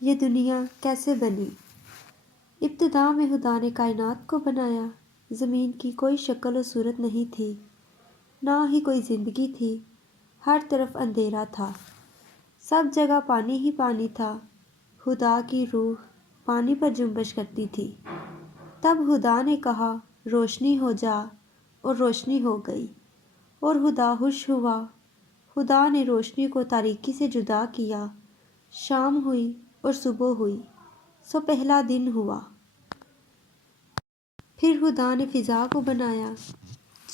یہ دنیا کیسے بنی؟ ابتدا میں خدا نے کائنات کو بنایا۔ زمین کی کوئی شکل و صورت نہیں تھی، نہ ہی کوئی زندگی تھی۔ ہر طرف اندھیرا تھا، سب جگہ پانی ہی پانی تھا۔ خدا کی روح پانی پر جنبش کرتی تھی۔ تب خدا نے کہا، روشنی ہو جا، اور روشنی ہو گئی، اور خدا خوش ہوا۔ خدا نے روشنی کو تاریکی سے جدا کیا۔ شام ہوئی اور صبح ہوئی، سو پہلا دن ہوا۔ پھر خدا نے فضا کو بنایا،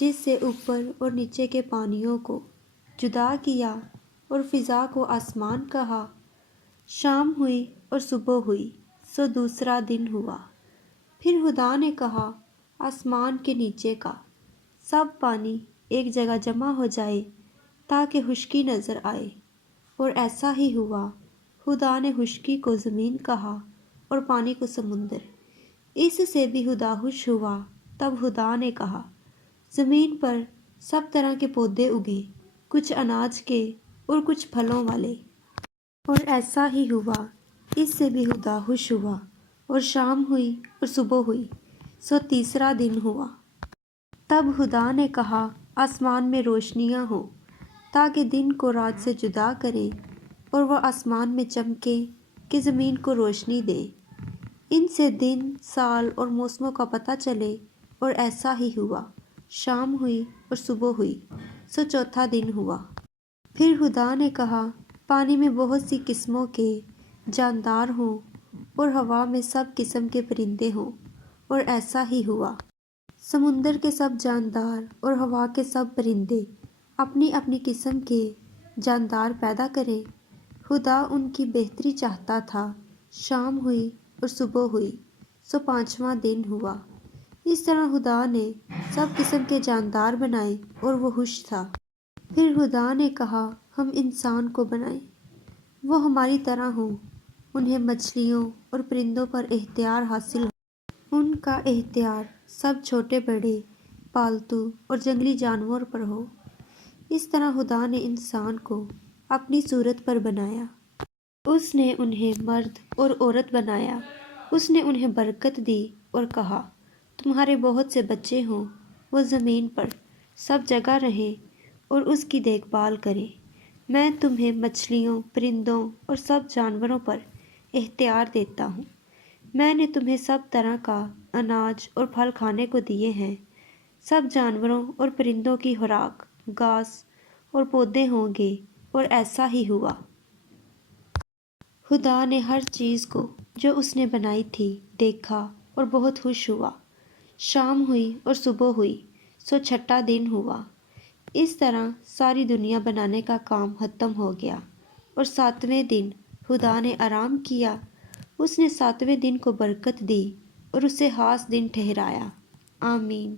جس سے اوپر اور نیچے کے پانیوں کو جدا کیا، اور فضا کو آسمان کہا۔ شام ہوئی اور صبح ہوئی، سو دوسرا دن ہوا۔ پھر خدا نے کہا، آسمان کے نیچے کا سب پانی ایک جگہ جمع ہو جائے تاکہ خشکی نظر آئے، اور ایسا ہی ہوا۔ خدا نے خشکی کو زمین کہا اور پانی کو سمندر۔ اس سے بھی خدا خوش ہوا۔ تب خدا نے کہا، زمین پر سب طرح کے پودے اگیں، کچھ اناج کے اور کچھ پھلوں والے، اور ایسا ہی ہوا۔ اس سے بھی خدا خوش ہوا۔ اور شام ہوئی اور صبح ہوئی، سو تیسرا دن ہوا۔ تب خدا نے کہا، آسمان میں روشنیاں ہوں تاکہ دن کو رات سے جدا کریں، اور وہ آسمان میں چمکیں کہ زمین کو روشنی دیں۔ ان سے دن، سال اور موسموں کا پتہ چلے، اور ایسا ہی ہوا۔ شام ہوئی اور صبح ہوئی، سو چوتھا دن ہوا۔ پھر خدا نے کہا، پانی میں بہت سی قسموں کے جاندار ہوں، اور ہوا میں سب قسم کے پرندے ہوں، اور ایسا ہی ہوا۔ سمندر کے سب جاندار اور ہوا کے سب پرندے اپنی اپنی قسم کے جاندار پیدا کریں۔ خدا ان کی بہتری چاہتا تھا۔ شام ہوئی اور صبح ہوئی، سو پانچواں دن ہوا۔ اس طرح خدا نے سب قسم کے جاندار بنائے، اور وہ خوش تھا۔ پھر خدا نے کہا، ہم انسان کو بنائیں، وہ ہماری طرح ہوں، انہیں مچھلیوں اور پرندوں پر اختیار حاصل ہو۔ ان کا اختیار سب چھوٹے بڑے، پالتو اور جنگلی جانوروں پر ہو۔ اس طرح خدا نے انسان کو اپنی صورت پر بنایا۔ اس نے انہیں مرد اور عورت بنایا۔ اس نے انہیں برکت دی اور کہا، تمہارے بہت سے بچے ہوں، وہ زمین پر سب جگہ رہیں اور اس کی دیکھ بھال کریں۔ میں تمہیں مچھلیوں، پرندوں اور سب جانوروں پر اختیار دیتا ہوں۔ میں نے تمہیں سب طرح کا اناج اور پھل کھانے کو دیے ہیں۔ سب جانوروں اور پرندوں کی خوراک گھاس اور پودے ہوں گے، اور ایسا ہی ہوا۔ خدا نے ہر چیز کو جو اس نے بنائی تھی دیکھا اور بہت خوش ہوا۔ شام ہوئی اور صبح ہوئی، سو چھٹا دن ہوا۔ اس طرح ساری دنیا بنانے کا کام ختم ہو گیا، اور ساتویں دن خدا نے آرام کیا۔ اس نے ساتویں دن کو برکت دی اور اسے خاص دن ٹھہرایا۔ آمین۔